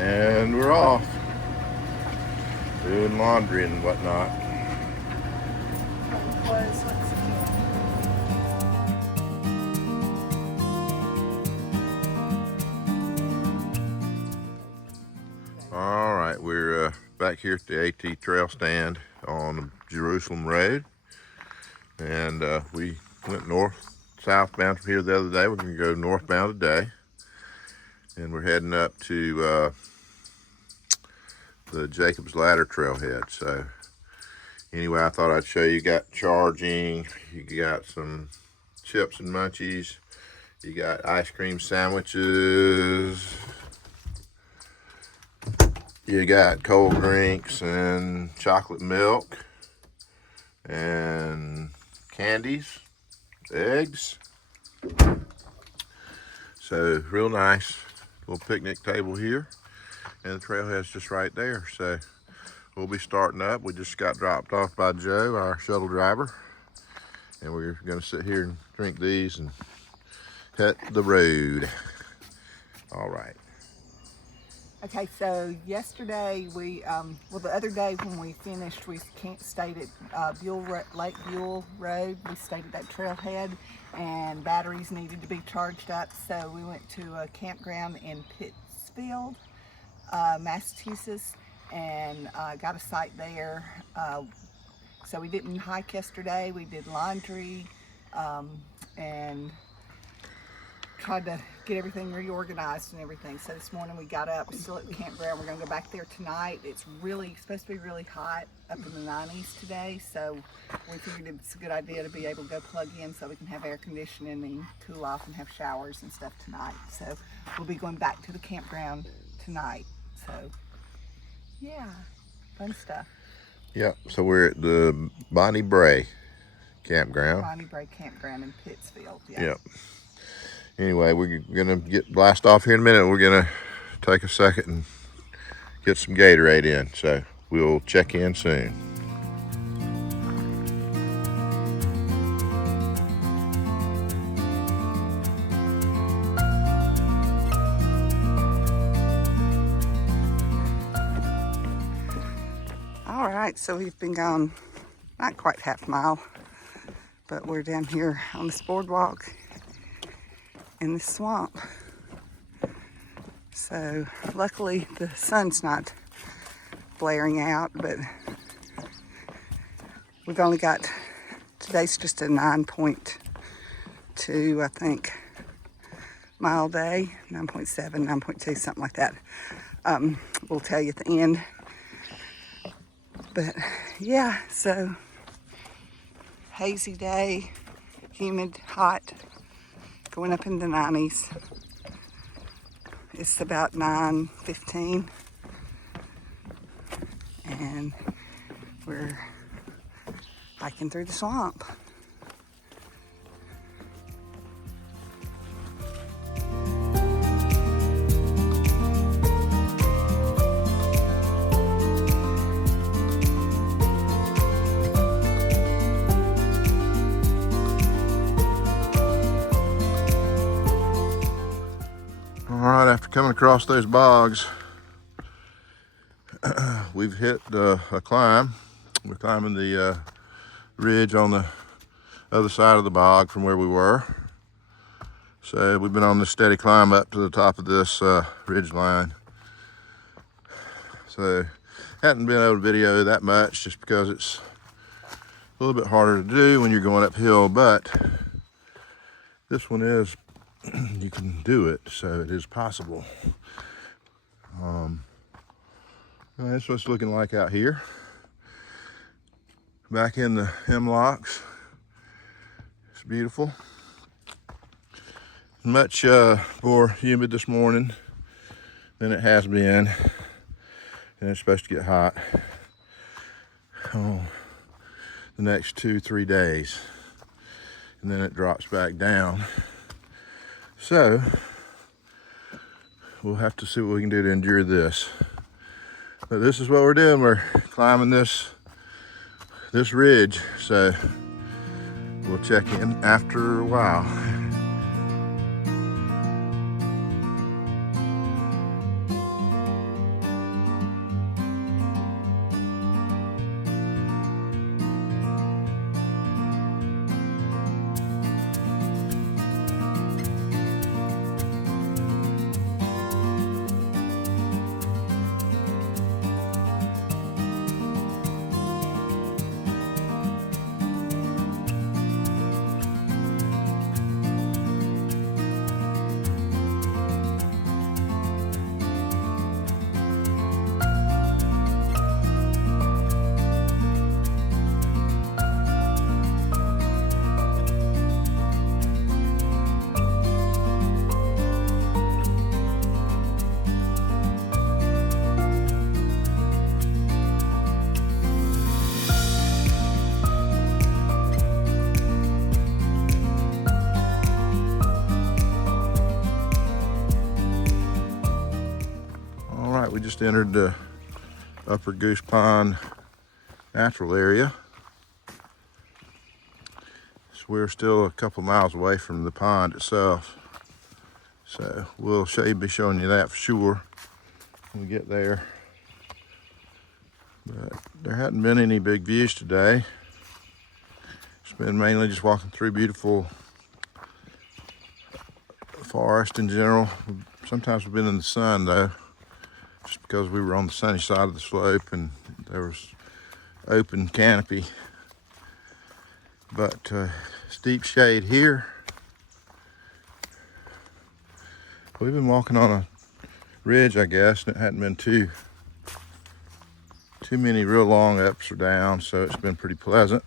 And we're off. Doing laundry and whatnot. All right, we're back here at the AT trail stand on the Jerusalem Road. And we went southbound from here the other day. We're going to go northbound today. And we're heading up to the Jacob's Ladder trailhead. So anyway, I thought I'd show you. Got charging, you got some chips and munchies, you got ice cream sandwiches, you got cold drinks and chocolate milk and candies, eggs. So real nice little picnic table here, and the trailhead's just right there. So we'll be starting up. We just got dropped off by Joe, our shuttle driver, and we're gonna sit here and drink these and hit the road. All right. Okay, so yesterday the other day when we finished, we stayed at Lake Buell Road. We stayed at that trailhead, and batteries needed to be charged up. So we went to a campground in Pittsfield, Massachusetts, and got a site there. So we didn't hike yesterday. We did laundry and tried to get everything reorganized and everything. So this morning we got up, we're still at the campground. We're gonna go back there tonight. It's supposed to be really hot, up in the 90s today. So we figured it's a good idea to be able to go plug in so we can have air conditioning and cool off and have showers and stuff tonight. So we'll be going back to the campground tonight. So yeah, fun stuff. Yep, so we're at the Bonnie Bray campground. Bonnie Bray campground in Pittsfield, yeah. Yep. Anyway, we're gonna blast off here in a minute. We're gonna take a second and get some Gatorade in. So we'll check in soon. All right, so we've been gone not quite half a mile, but we're down here on this boardwalk in the swamp. So luckily the sun's not blaring out, but we've only got, today's just a 9.2, I think, mile day, 9.7, 9.2, something like that. We'll tell you at the end. But yeah, so hazy day, humid, hot, going up in the 90s. It's about 9:15, and we're hiking through the swamp. All right, after coming across those bogs, we've hit a climb. We're climbing the ridge on the other side of the bog from where we were. So we've been on this steady climb up to the top of this ridge line. So hadn't been able to video that much just because it's a little bit harder to do when you're going uphill, but this one is, you can do it, so it is possible. That's what it's looking like out here. Back in the hemlocks. It's beautiful. Much more humid this morning than it has been. And it's supposed to get hot the next 2-3 days. And then it drops back down. So we'll have to see what we can do to endure this. But this is what we're doing. We're climbing this ridge. So we'll check in after a while. right, we just entered the Upper Goose Pond natural area. So we're still a couple miles away from the pond itself. So we'll be showing you that for sure when we get there. But there hadn't been any big views today. It's been mainly just walking through beautiful forest in general. Sometimes we've been in the sun though, just because we were on the sunny side of the slope and there was open canopy. But steep shade here. We've been walking on a ridge, I guess, and it hadn't been too many real long ups or downs, so it's been pretty pleasant.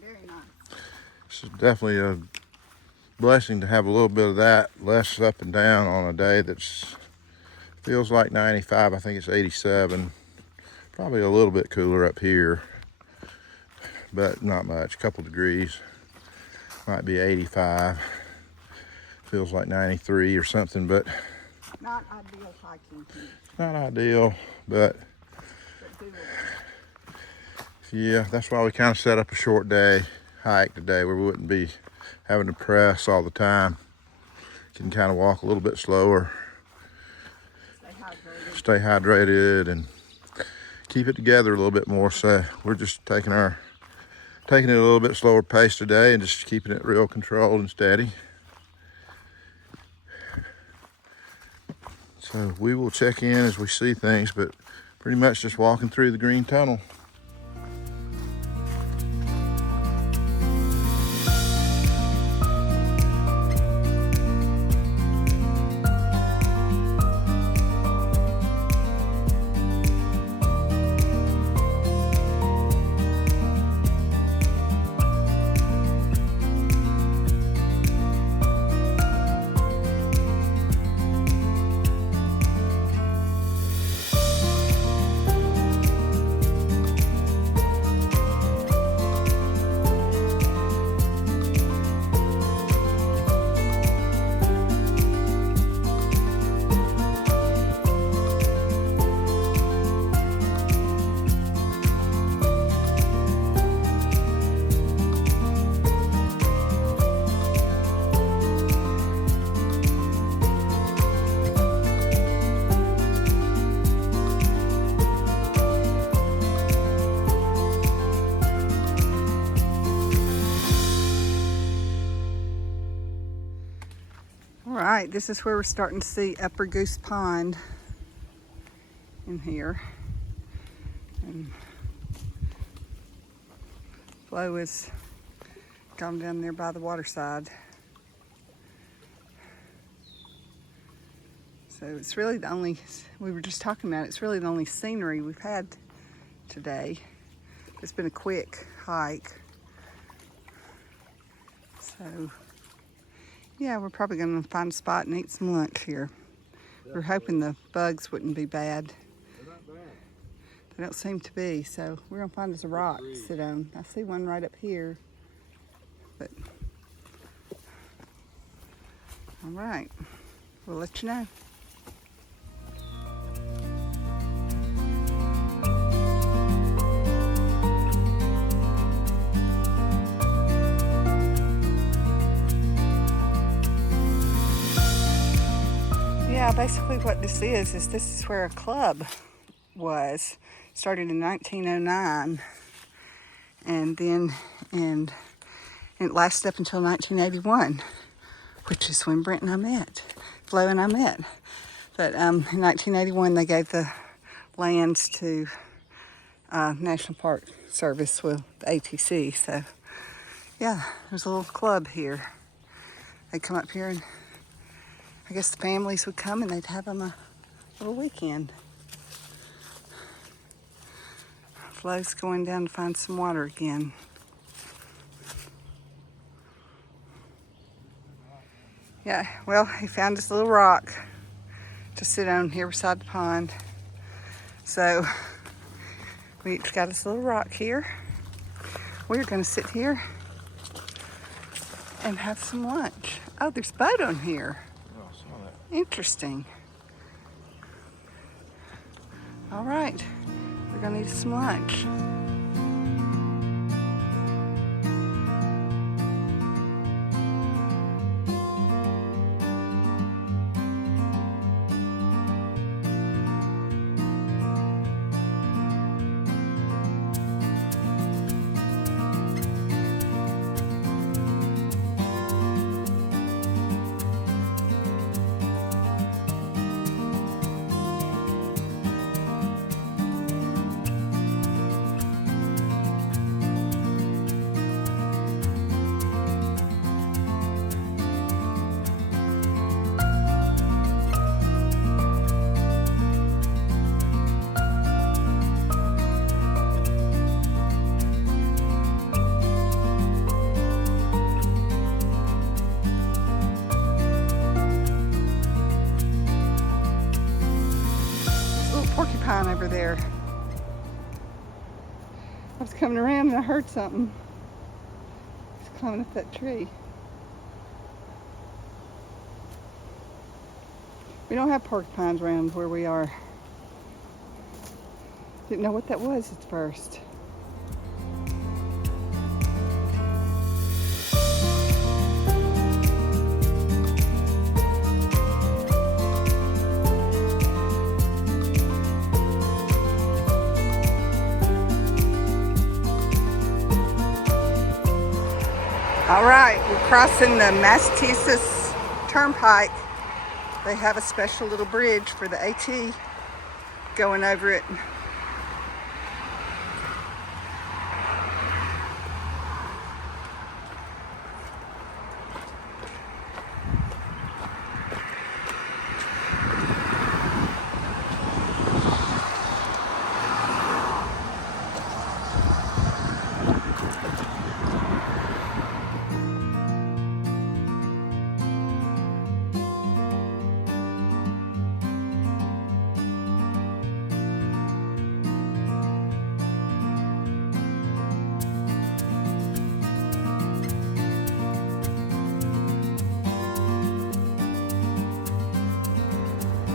Very nice. This is definitely a blessing to have a little bit of that, less up and down on a day that's feels like 95. I think it's 87. Probably a little bit cooler up here, but not much, a couple degrees. Might be 85. Feels like 93 or something, but Not ideal hiking heat. not ideal, but yeah, that's why we kind of set up a short day hike today where we wouldn't be having to press all the time. You can kind of walk a little bit slower, stay hydrated and keep it together a little bit more. So we're just taking it a little bit slower pace today and just keeping it real controlled and steady. So we will check in as we see things, but pretty much just walking through the green tunnel. All right, this is where we're starting to see Upper Goose Pond in here. And Flo is gone down there by the waterside. So it's really the only, we were just talking about it, it's really the only scenery we've had today. It's been a quick hike. So yeah, we're probably going to find a spot and eat some lunch here. We're hoping the bugs wouldn't be bad. They're not bad. They don't seem to be, so we're going to find us a rock to sit on. I see one right up here. But all right, we'll let you know. Yeah, basically what this is where a club was. Started in 1909 and it lasted up until 1981, which is when Brent and I met, Flo and I met. But in 1981 they gave the lands to National Park Service with the ATC. So yeah, there's a little club here. They'd come up here and I guess the families would come and they'd have them a little weekend. Flo's going down to find some water again. Yeah, well, he found this little rock to sit on here beside the pond. So we each got this little rock here. We're gonna sit here and have some lunch. Oh, there's a boat on here. Interesting. All right, we're gonna eat some lunch. Porcupine over there. I was coming around and I heard something. He's climbing up that tree. We don't have porcupines around where we are. Didn't know what that was at first. All right, we're crossing the Massachusetts Turnpike. They have a special little bridge for the AT going over it.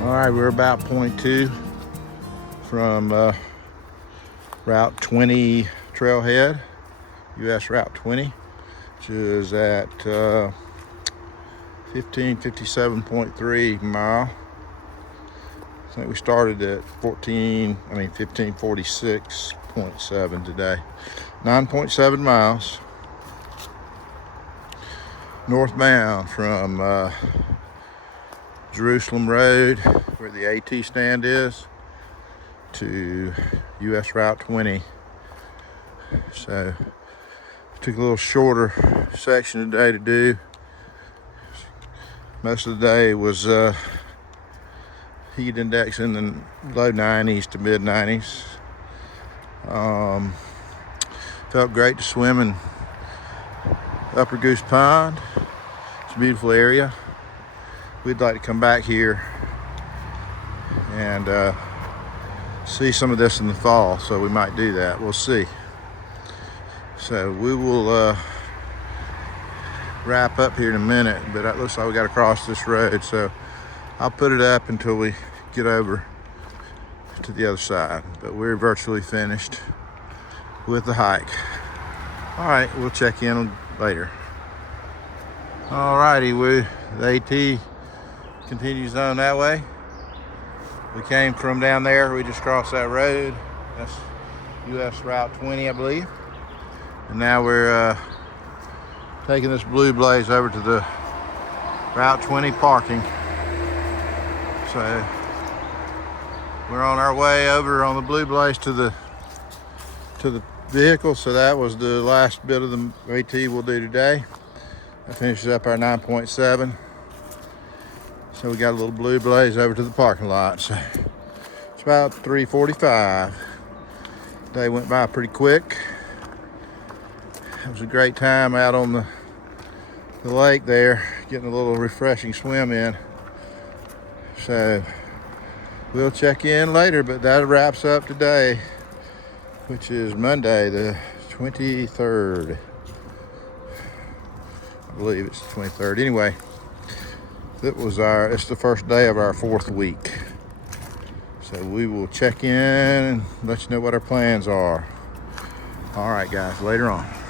All right, we're about 0.2 from Route 20 trailhead, US Route 20, which is at 1557.3 mile. I think we started at 1546.7 today. 9.7 miles northbound from Jerusalem Road, where the AT stand is, to US Route 20. So took a little shorter section today to do. Most of the day was heat index in the low 90s to mid 90s. Felt great to swim in Upper Goose Pond. It's a beautiful area. We'd like to come back here and see some of this in the fall, so we might do that. We'll see. So we will wrap up here in a minute, but it looks like we got to cross this road, so I'll put it up until we get over to the other side. But we're virtually finished with the hike. All right, we'll check in later. All righty, the AT continues on that way. We came from down there. We just crossed that road. That's US Route 20, I believe. And now we're taking this Blue Blaze over to the Route 20 parking. So we're on our way over on the Blue Blaze to the vehicle. So that was the last bit of the AT we'll do today. That finishes up our 9.7. So we got a little Blue Blaze over to the parking lot. So it's about 3:45. Day went by pretty quick. It was a great time out on the lake there, getting a little refreshing swim in. So we'll check in later, but that wraps up today, which is Monday, the 23rd. I believe it's the 23rd. Anyway, it's the first day of our 4th week. So we will check in and let you know what our plans are. All right, guys, later on.